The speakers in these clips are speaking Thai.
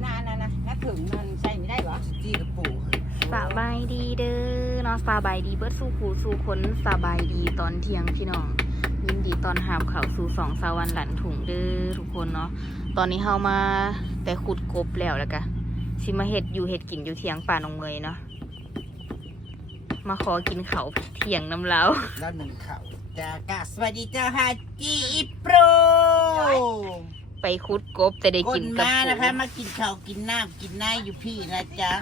หน้านั่นนะถ้าถึงมันใส่ไม่ได้เหรอจี้กระปูสบายดีเด้อเนาะสบายดีเบิดสู่ผูสู่คนสบายดีตอนเที่ยงพี่น้อง ยินดีตอนหามเขาสู่สองสาวันหลันถุงเด้อทุกคนเนาะตอนนี้เฮามาแต่ขุดกบแล้วแล้วกะสิมาเห็ดอยู่เห็ดกินอยู่เทียงป่านองเมยเนาะมาขอกินเขาวเที่ยงน้ำเล้าแล้วหนึ่งเข่าจ้ากะสวัสดีเจ้าฮาจีอิโปร ไปขุดกบแต่ได้คกินนกับมาปูนะคะ มากินข้าวกินน้ำกินน้ำอยู่พี่นะจ๊ะ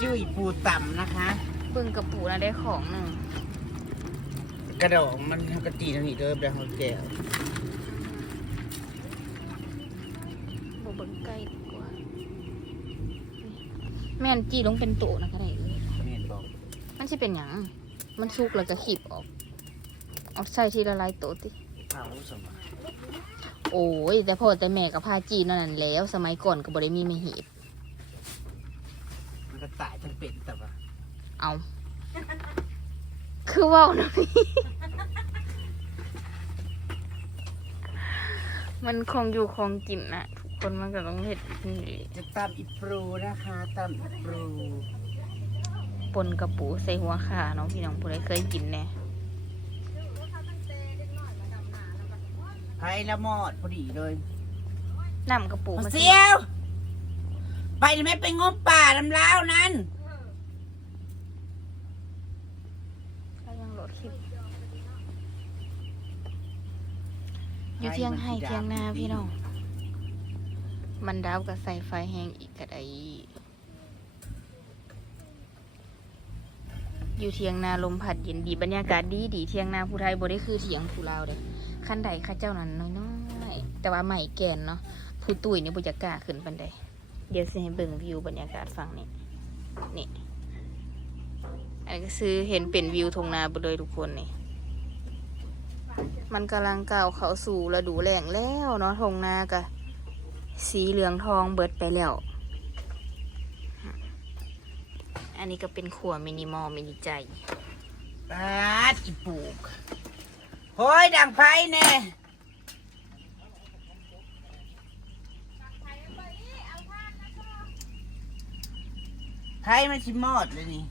จุ้ยปูต่ำนะคะ เบิ่งกับปูนะได้ของหนึ่งกระดองมันกระตีทางนี้เด้อแบบของแก้วบ่เบิ่งใกล้ดีกว่า แม่นจี้ลงเป็นโตนะก็ได้เอ้ยเห็นบอกมันสิเป็นหยังมันสุกแล้วก็ขีบออก เอาใส่ทีละลายโตติเผาสมโอ้ย แต่พ่อแต่แม่กับพาจีนนั่นแล้ว สมัยก่อนก็บ่ได้มีไม่เห็บมันก็ตายทั้งเป็นแต่ว่าเอา คือเว่านะพี่ มันคงอยู่คงกินนะทุกคนมันก็ต้องเห็ดนี่จะตำอิโปรนะคะตำอิโปรปนกระปูใส่หัวขาน้องพี่น้องผู้ใดเคยกินแน่ ไผ่ละหมอดพอดีเลยน้ำกระปูมาเสียว ไปทำไมไปงมป่าลำล้าวนั้นก็ยังโหลดคลิป อยู่เที่ยงให้เที่ยงนาพี่น้อง มันดาวกับใส่ไฟแห้งอีกกระไดอยู่เที่ยงนาลมพัดเย็นดีบรรยากาศดีดีเที่ยงนาผู้ไทยบ่ได้คือเที่ยงผู้ลาวเด้ ขั้นใดข้าเจ้านั้นน้อยๆแต่ว่าใหม่แกนเนาะผู้ตุ้ยนี่บ่จะกล้าขึ้นปันใดเดี๋ยวสิให้เบิ่งวิวบรรยากาศฝั่งนี้นี่อันนี้ก็คือเห็นเป็นวิวทงนาไปเลยทุกคนนี่มันกำลังก้าวเขาสู่ฤดูแล้งแล้วเนาะทงนากะสีเหลืองทองเบิดไปแล้ว อันนี้ก็เป็นขัวมินิมอลมินิใจปาดอีปูก โห้ยดังไพ่แน่ไพ่มันชิมอดเลยนี่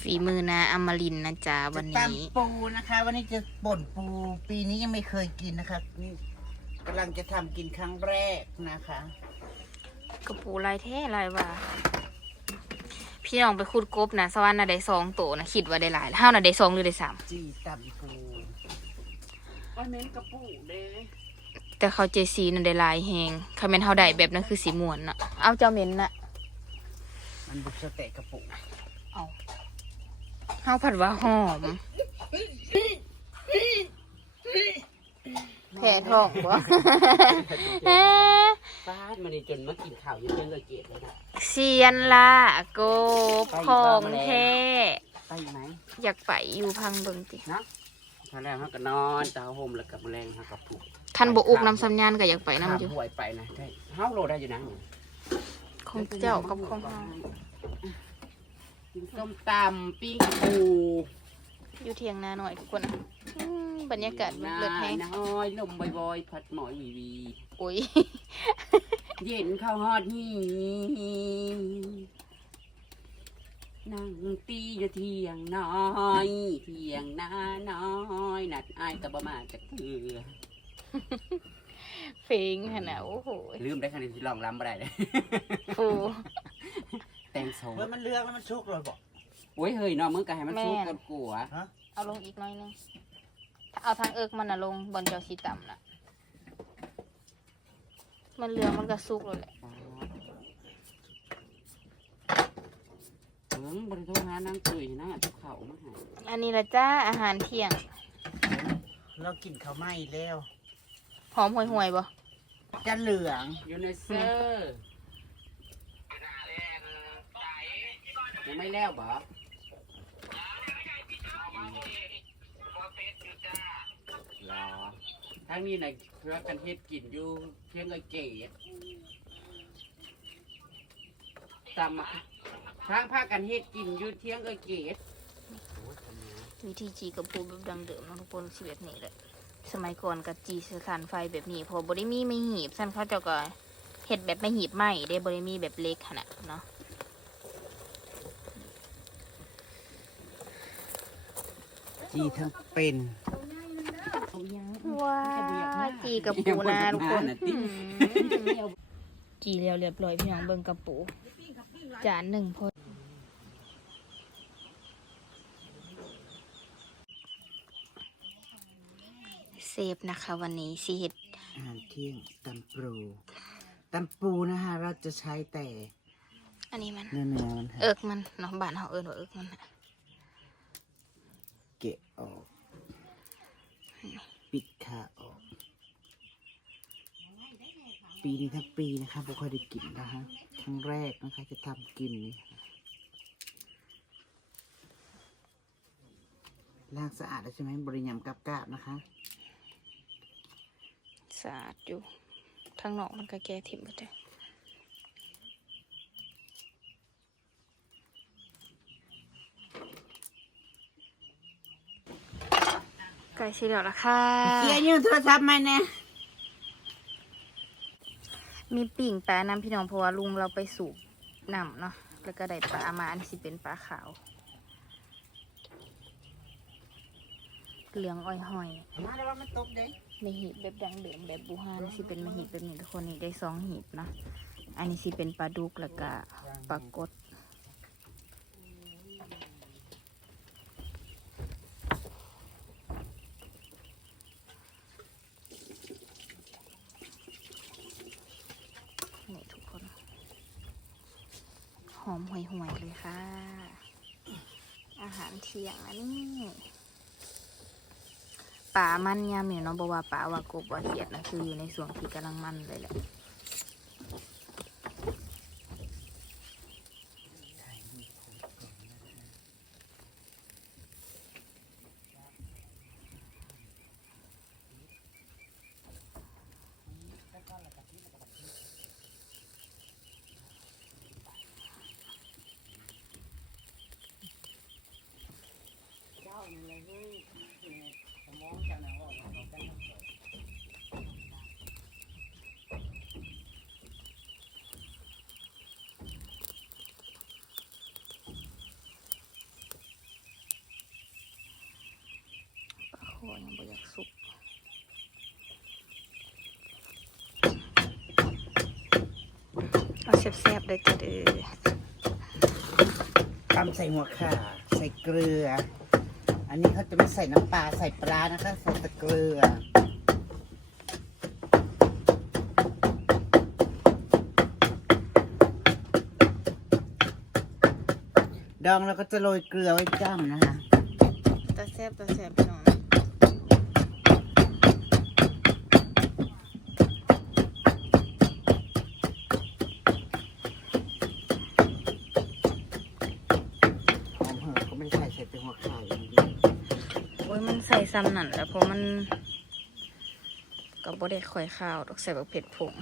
ฝีมือนาอมรินทร์นะจ๊ะวันจะนี้ตำปูนะคะ วันนี้จะป่นปู ปีนี้ยังไม่เคยกินนะคะ นี่กำลังจะทำกินครั้งแรกนะคะ กระปูลายแท้ลายว่า พี่น้องไปขุดกบนะสวรรค์น่ะได้สองโตนะคิดว่าได้หลายห้าวน่ะได้สองหรือได้สามจีตำปูว่าเน้นกระปุกเด้แต่เขาเจซีน่ะได้หลายแหงคาเมนเฮาได้แบบนั้นคือสีม่วนน่ะเอาเจ้าเมนน่ะมันบุกสเตะกระปุกเอาเฮาผัดว่าหอมแผ่ท้องบ่ ป้าดมันนี่จนมากินข้าวอยู่เพื่อนก็เกลียดเลยนะเซียนละโกบของแท้ไปไหมอยากไปอยู่พังเบิงติเนาะตอนแรกเขาก็นอนตาห่มแล้วกับแมลงเขากับผูกท่านบ่อุกน้ำสัญญาณก็อยากไปน้ำอยู่ห่วยไปนะได้เฮาโลได้อยู่นะของเจ้ากับของเฮากินส้มตำปิ้งปูอยู่เทียงนาหน่อยทุกคนอะอืมบรรยากาศมันเลิศแฮง น้อยลมบ่อยๆพัดหมอยวีวี โอ้ยเย็นเข้าวฮอดหีนั่งตีอยู่เทียงน้อยเทียงนาน้อยนัดอายกับบ่มาจากเถือเฟิงหั่นน่ะโอ้โหลืมได้คะแนนที่ลองล้ำบ่ได้เลยฟูแต่งโซเมื่อมันเลือกแล้วมันชุกเลยบอกโอ้ยเฮ้ยเนาะมึงก็ให้มันสู้แม่นกันกลัวเอาลงอีกหน่อยหนึงถ้าเอาทางเอิกมันน่ะลงบนเจ้าสีต่ำน่ะ มันเหลืองมันก็สุกแล้วแหละเบิ่งบริโภคหานางตุยนางเอาทุกเขามาให้อันนี้ละจ้าอาหารเที่ยง เรากินข้าวไหม้แล้ว หอมห่วยๆบ่จะเหลืองอยู่ในเซอร์ยังไม่แล้วบ่รอทั้งนี้นะเพื่อกันเฮ็ดกินอยู่เพียงไอเกดตำมะทางพากันเฮ็ดกินอยู่เที่ยงเอยเกดวิธีจีกับปูแบบดังเดิมเนาะทุกคนสิแบบนี้แหละสมัยก่อนกับจีสถานไฟแบบนี้เพอบริมีไม่หีบสั้นเขาเจะก็เห็ดแบบไม่หีบไหมได้บริมีแบบเล็กขนาดเนาะจีทั้งเป็น ว้าจีกับปูนาทุกคนอืมจีแล้วเรียบร้อยพี่น้องเบิ่งกับปูจานหนึ่งพอเซฟนะคะวันนี้สิเห็ดอาหารเที่ยงตำปูตำปูนะคะเราจะใช้แต่ อันนี้มันเนื้อเนื้อมันค่ะเอิกมันเนาะบ้านเขาเอิ้นว่าเอิกมันน่ะเกะออก ปิดขาออก ปีนี้ทั้งปีนะคะบุคอยได้กินนะคะครั้งแรกนะคะจะทำกินนี่ค่ะล้างสะอาดแล้วใช่ไหมบริยำกับกาบนะคะสะอาดอยู่ทางนอกมันก็แก้ถิ่มไปจ้ะไก่สีเหลืองละค่ะเกียร์ยืมโทรศัพท์มาเนี่ย มีปิ่งปลาน้ำพี่น้องเพราะว่าลุงเราไปสูบน้ำเนาะแล้วก็ได้ปลามาอันนี้สิเป็นปลาขาว เหลืองอ้อยหอยมาแล้วว่ามันตกเด้ไม่หีบแบบดังเดิมแบบบูฮานสิเป็นไม่หีบแบบนี้ทุกคนนี่ได้สองหีบเนาะอันนี้สิเป็นปลาดุกแล้วก็ปลากด นี่ทุกคน ห อมห่วยๆเลยค่ะ อาหารเที่ยงอันนี้ป่ามันยามเนี่ยเนาะบอกว่าป่าว่ากบว่าเขียดนะคืออยู่ในส่วนที่กำลังมันเลยแหละ เอาแซ่บๆเลยจ้ะเด้อตำใส่หัวข่าใส่เกลือ อันนี้เขาจะไม่ใส่น้ำปลาใส่ปลานะคะใส่แต่เกลือ ดองแล้วก็จะโรยเกลือไว้จ้ำนะคะ ตาแซ่บตาแซ่บพี่น้อง หอมเหอะก็ไม่ได้ใส่ใส่แต่หัวข่าอย่างเดียว โอ้ยมันใส่ ซ้ำนั่นแหล้วเพราะมันก็บ่ได้ค่อยข้าวดอกใส่บักเผ็ดผง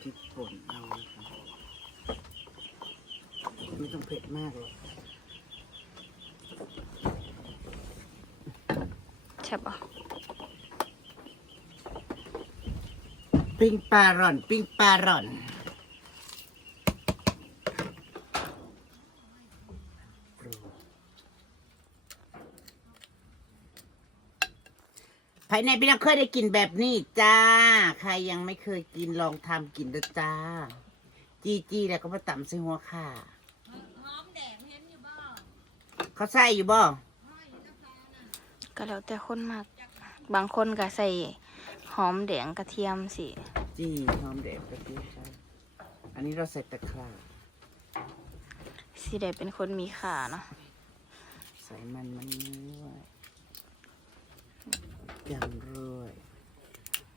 พริกป่นเอานะคะไม่ต้องเผ็ดมากหรอกใช่ปะปิ้งปลาร่อน ปิ้งปลาร่อน ภายในพี่น้องเคยได้กินแบบนี้จ้า ใครยังไม่เคยกินลองทำกินดูจ้า จีจีแล้วก็มาต่ำใส่หัวข่าเขาใส่อยู่บ่ก็แล้วแต่คนมาก บางคนก็ใส่หอมแดงกระเทียมสิจีหอมแดงกระเทียมใช่อันนี้เราใส่ตะไคร้สิได้เป็นคนมีขาเนาะใส่มันมันด้วย ยำรวย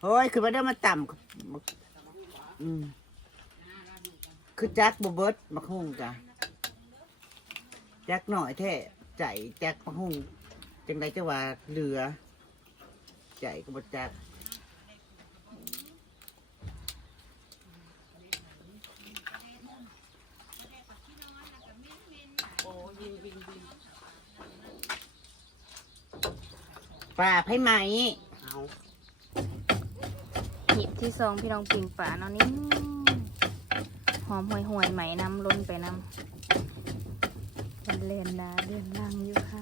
โอ้ยคือมาได้มาต่ำอืมคือแจ็คบเบิร์ตมาคุ้งจ้ะจักหน่อยแท้ใจจักมาคุ้งจังไรจะว่าเหลือ ใจก็บแจ็ค ลาให้ไหมเอาหีบที่สองพี่น้องปิ่งป่าเนาะนี่หอมห่วยห่วยไหมน้ำล้นไปน้ำเป็นเลนดาเดือนล่างอยู่ค่ะ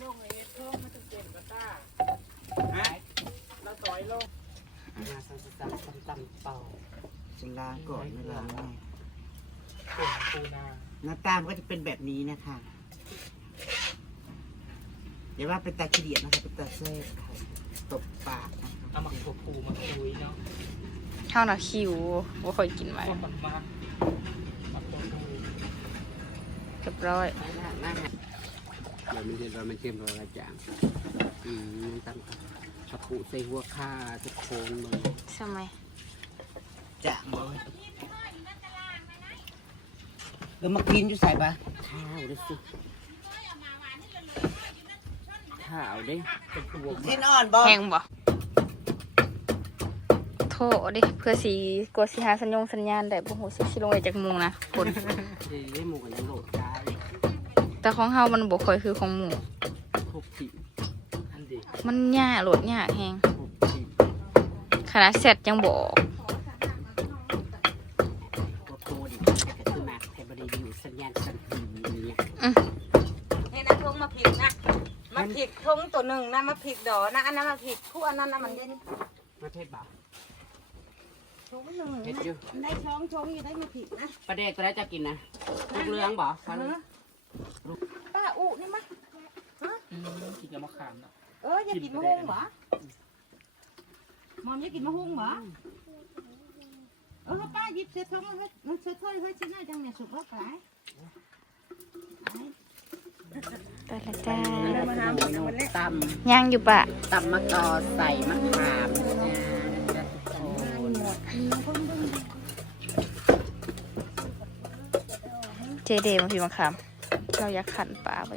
มาสั่งสั่งสั่งสั่งเป่าฉันล้างก่อนไม่ล้างไงเป็นปูนาหน้าตามนก็จะเป็นแบบนี้นะคะอย่าว่าเป็นตาขี้เดียดนะคะเป็นตาเซ่บค่ะตบปากนะคะเอามาถั่วปูมาคุยเนาะข้าวหนาคิวว่าค่อยกินไหมพวกมันมากมาถั่วปูเรียบร้อยไม่ได้ไม่ได้ เราไม่เห็นเราไม่เค็มเราละจางอืมตั้งกระปุใส่หัวข้าจะโค้งเลยใช่ไหมจะบ่เออมากินอยู่ใส่ปะข้าวด้วยสิข้าวเด้เป็นตัวสิ้นอ่อนบ่แห้งบ่โทษดิเพื่อสีกลัวสีหาสัญญงสัญญาณได้บ่ฮู้สิสิลงไปจากหมุงนะคนเด้ได้หมูกันยังโหลดได้ แต่ของเฮามันบ่ค่อยคือของหมู่ครบสิอันเด็กมันยากโหลดยากแฮงครบสิขนาดเซตยังบ่ออกตัวโตดิแต่ก็คือมาไทยบริอยู่สัญญาณสัญญาณเนี่ยนี่นะทงมาผิดนะมาผิดทงตัวหนึ่งนะมาผิดดอกนะ อันนั้นมาผิดคู่อันนั้นนะมันเด่นประเทศบ่าวทงหนึ่งเฮ็ดอยู่ได้ช้องชงอยู่ได้มาผิดนะประเด็กตัวได้จะกินนะลูกเรืองบ่ฟังเออ ป้าอุนี่มะอืมกินกับมะขามเนาะเอออยากกินมะฮุ่งเหรอมอมอยากกินมะฮุ่งเหรอเออป้าหยิบเสื้อทงเฮ้ยมันเสื้อถ้วยเฮ้ยชิ้นไหนจังเนี่ยสุกแล้วไปได้ละจ้ามาหาหมดนะวันนี้ตย่างอยู่ปะำตำมะกอใส่มะขามจ้าโอ้ยเจเดมาพี่มาคำเราอยากขันปลาไป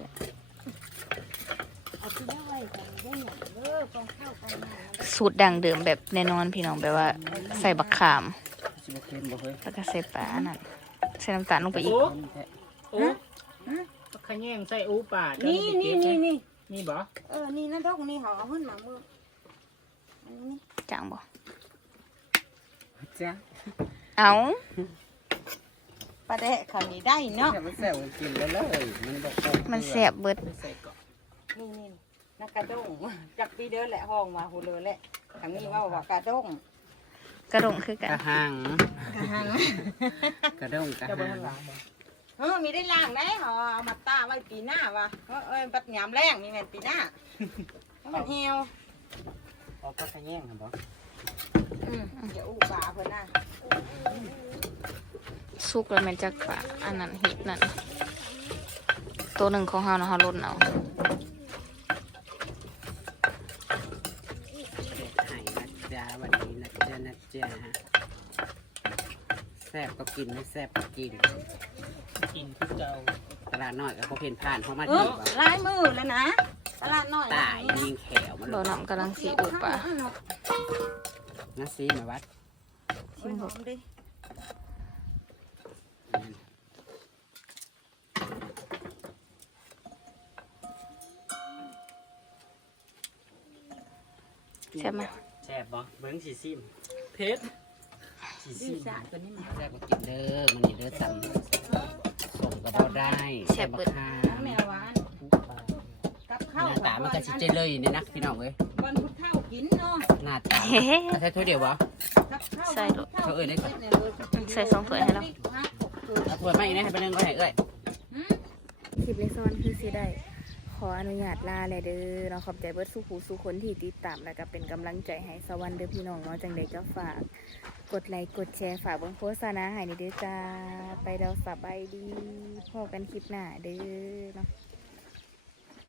เอาที่ได้ไว้กันได้หน่อยเออกองข้าวกองหน้าสูตรดังเดิมแบบแน่นอนพี่น้องแบบว่า ใส่บักขามชิบะเค็มบ่เฮ้ยแล้วก็ใส่ปลาอันนั่นใส่น้ำตาลลงไปอีกโอ้โอ้ขะแยงใส่อูป่าเจ้านี่ไปนี่เก็บนี่ไหมนี่นี่บ่เออนี่นะดอกนี่เขาเอาขึ้นมามืออันนี้จังบ่จ้าเอาป ลาแดะเขานี่ได้เนาะแซ่บแซ่บกินแล้วเลยมันบอกมันแสบเบิดไม่ใส่เกาะนี่นี่นักกระด้งจากปีเดินแหละห้องมาหูเลยแหละทางนี้ว่าว่ากระด้งกระดงคือกักนระหังกระหังกระด้งกระเจะบนหัข้างงหลังบ่เออมีได้ล่างได้เหรอเอามาต้าไว้ปีหน้าวะเออเอ้ยปัดหยามแรงมีแม่นปีหน้าเพราะมันเหี่ยวเอาปลาขะแยงครับบ่อืมเดี๋ยวอู้ปลาเพิ่นน่ะ สุกแล้วแมันจะฝาอันนั้นเห็ดนั่นตัวหนึ่งของเฮานะเฮาลดเอาไข่นะจ๊ะวันนี้นะจ๊ะนะจ๊ะแซ่บก็กินไม่แซ่บก็กิน กินคือเก่าตลาดน้อยก็พอเห็นผ่านเพราะมาเอดีอบ่ลายมือแล้วนะตลาดน้อยตายยิงแขวมันบ่น้ำกำลังสีดูปลานะซีมาวัดชิมหอมดิ ใช่ไหม แซ่บบ่เบิ้งสีซิมเพชรสีดีซิมสาตัวนี้มาแซ่บก็กินเด้อมันนี่เด้อตำส่งก็บ่ได้แซ่บบ่ค่าน้ำแมวหวานอูป่ากับหข้าวน้าตามันก็สิเจเลยนี่นะพี่น้องเอ้ยวันพุธข้าวกินเนาะหน้าตาเอาใส่ถ้วยเดียวบ่ กับข้าวใส่ลูก เขาเอ่ยได้ก่อน ใส่สองถ้วยให้เรา เอาถ้วยมาอีกนะให้ไปนึงก็ให้เอ้ยคลิปในซ่อนคือสิได้ ขออนุญาตลาเลยเด้อเราขอบใจเบิร์ดสู้หูสู้คนที่ติดตามแล้วก็เป็นกำลังใจให้สวรรค์เด้อพี่น้องเนาะจังใดก็ฝาก กดไลค์กดแชร์ฝากเบิ่งโฆษณาให้นี่เด้อจ้า ไปเราสบายดีพอกันคลิปหน้าเด้อเนาะ